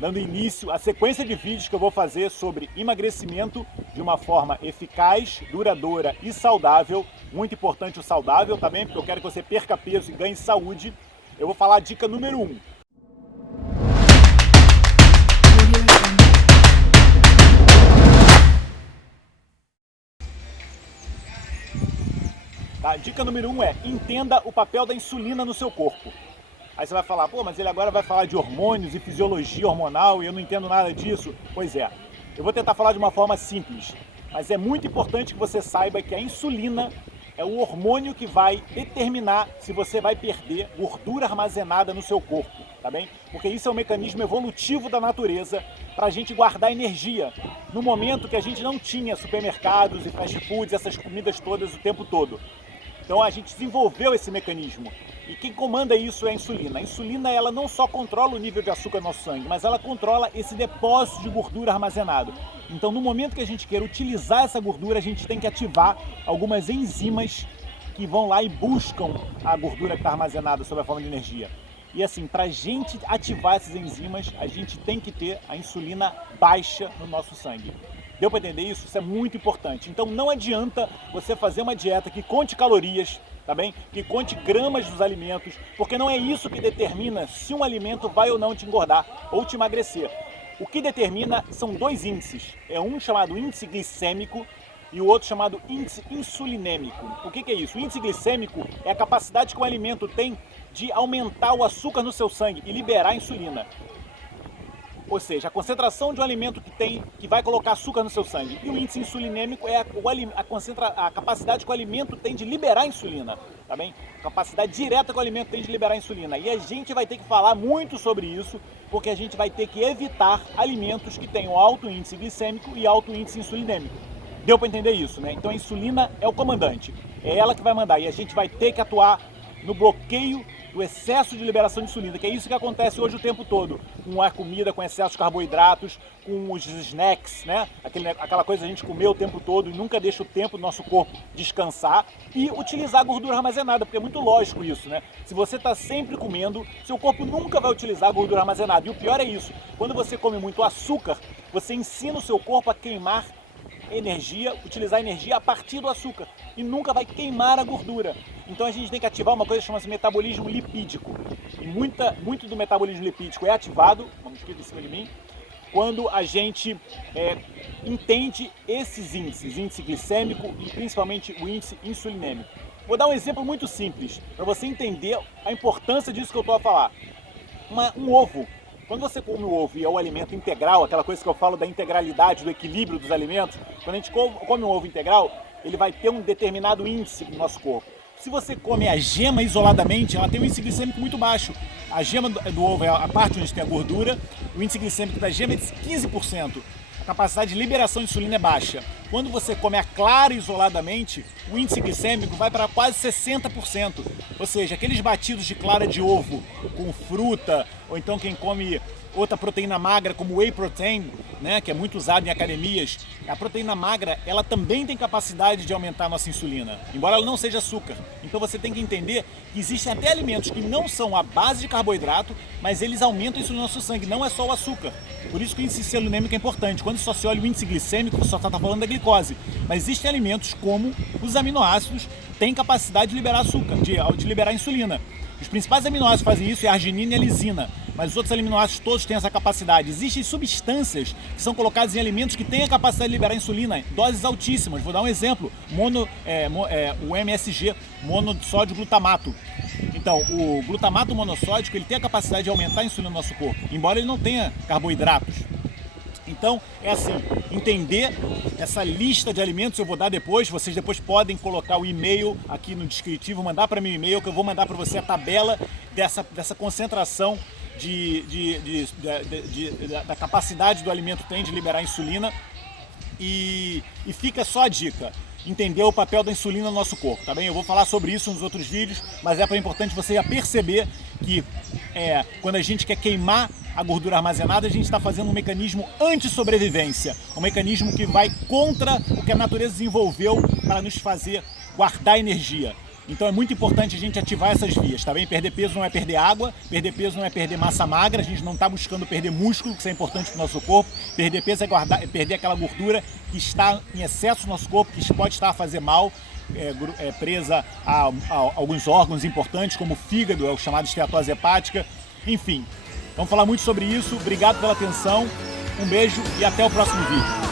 dando início à sequência de vídeos que eu vou fazer sobre emagrecimento de uma forma eficaz, duradoura e saudável. Muito importante o saudável também, porque eu quero que você perca peso e ganhe saúde. Eu vou falar a dica número 1. Tá? Dica número 1 é: entenda o papel da insulina no seu corpo. Aí você vai falar, pô, mas ele agora vai falar de hormônios e fisiologia hormonal e eu não entendo nada disso. Pois é, eu vou tentar falar de uma forma simples, mas é muito importante que você saiba que a insulina é o hormônio que vai determinar se você vai perder gordura armazenada no seu corpo, tá bem? Porque isso é um mecanismo evolutivo da natureza para a gente guardar energia no momento que a gente não tinha supermercados e fast foods, essas comidas todas o tempo todo. Então a gente desenvolveu esse mecanismo. E quem comanda isso é a insulina. A insulina, ela não só controla o nível de açúcar no nosso sangue, mas ela controla esse depósito de gordura armazenado. Então no momento que a gente quer utilizar essa gordura, a gente tem que ativar algumas enzimas que vão lá e buscam a gordura que está armazenada sob a forma de energia. E assim, para a gente ativar essas enzimas, a gente tem que ter a insulina baixa no nosso sangue. Deu para entender isso? Isso é muito importante. Então não adianta você fazer uma dieta que conte calorias, tá bem? Que conte gramas dos alimentos, porque não é isso que determina se um alimento vai ou não te engordar ou te emagrecer. O que determina são dois índices. É um chamado índice glicêmico e o outro chamado índice insulinêmico. O que é isso? O índice glicêmico é a capacidade que o alimento tem de aumentar o açúcar no seu sangue e liberar a insulina. Ou seja, a concentração de um alimento que vai colocar açúcar no seu sangue. E o índice insulinêmico é a capacidade que o alimento tem de liberar a insulina, tá bem? A capacidade direta que o alimento tem de liberar a insulina. E a gente vai ter que falar muito sobre isso, porque a gente vai ter que evitar alimentos que tenham alto índice glicêmico e alto índice insulinêmico. Deu para entender isso, né? Então a insulina é o comandante, é ela que vai mandar. E a gente vai ter que atuar no bloqueio do excesso de liberação de insulina, que é isso que acontece hoje o tempo todo, com a comida, com excesso de carboidratos, com os snacks, né? Aquela coisa que a gente comê o tempo todo e nunca deixa o tempo do nosso corpo descansar, e utilizar a gordura armazenada, porque é muito lógico isso, né? Se você está sempre comendo, seu corpo nunca vai utilizar a gordura armazenada. E o pior é isso, quando você come muito açúcar, você ensina o seu corpo a queimar energia, utilizar energia a partir do açúcar e nunca vai queimar a gordura. Então a gente tem que ativar uma coisa que chama-se metabolismo lipídico. E muito do metabolismo lipídico é ativado, vamos escrever em cima de mim, quando a gente entende esses índices, índice glicêmico e principalmente o índice insulinêmico. Vou dar um exemplo muito simples para você entender a importância disso que eu estou a falar. Um ovo. Quando você come o ovo e é o alimento integral, aquela coisa que eu falo da integralidade, do equilíbrio dos alimentos, quando a gente come um ovo integral, ele vai ter um determinado índice no nosso corpo. Se você come a gema isoladamente, ela tem um índice glicêmico muito baixo. A gema do ovo é a parte onde tem a gordura, o índice glicêmico da gema é de 15%. A capacidade de liberação de insulina é baixa. Quando você come a clara isoladamente, o índice glicêmico vai para quase 60%. Ou seja, aqueles batidos de clara de ovo com fruta, ou então quem come outra proteína magra como whey protein, né, que é muito usado em academias, a proteína magra, ela também tem capacidade de aumentar a nossa insulina, embora ela não seja açúcar. Então você tem que entender que existem até alimentos que não são a base de carboidrato, mas eles aumentam isso no nosso sangue, não é só o açúcar. Por isso que o índice insulinêmico é importante. Quando só se olha o índice glicêmico, você só está falando da glicose. Mas existem alimentos como os aminoácidos que têm capacidade de liberar açúcar, de liberar insulina. Os principais aminoácidos que fazem isso é a arginina e a lisina, mas os outros aminoácidos todos têm essa capacidade. Existem substâncias que são colocadas em alimentos que têm a capacidade de liberar insulina em doses altíssimas. Vou dar um exemplo, o MSG, monossódio glutamato. Então, o glutamato monossódico, ele tem a capacidade de aumentar a insulina no nosso corpo, embora ele não tenha carboidratos. Então, é assim, entender essa lista de alimentos eu vou dar depois, vocês depois podem colocar o e-mail aqui no descritivo, mandar para mim o e-mail que eu vou mandar para você a tabela dessa concentração da capacidade do alimento tem de liberar insulina. E fica só a dica, entender o papel da insulina no nosso corpo, tá bem? Eu vou falar sobre isso nos outros vídeos, mas é importante você já perceber que quando a gente quer queimar a gordura armazenada, a gente está fazendo um mecanismo anti-sobrevivência, um mecanismo que vai contra o que a natureza desenvolveu para nos fazer guardar energia. Então é muito importante a gente ativar essas vias, tá bem? Perder peso não é perder água, perder peso não é perder massa magra, a gente não está buscando perder músculo, que isso é importante para o nosso corpo. Perder peso é perder aquela gordura que está em excesso no nosso corpo, que pode estar a fazer mal, presa a alguns órgãos importantes, como o fígado, é o chamado esteatose hepática. Enfim, vamos falar muito sobre isso. Obrigado pela atenção, um beijo e até o próximo vídeo.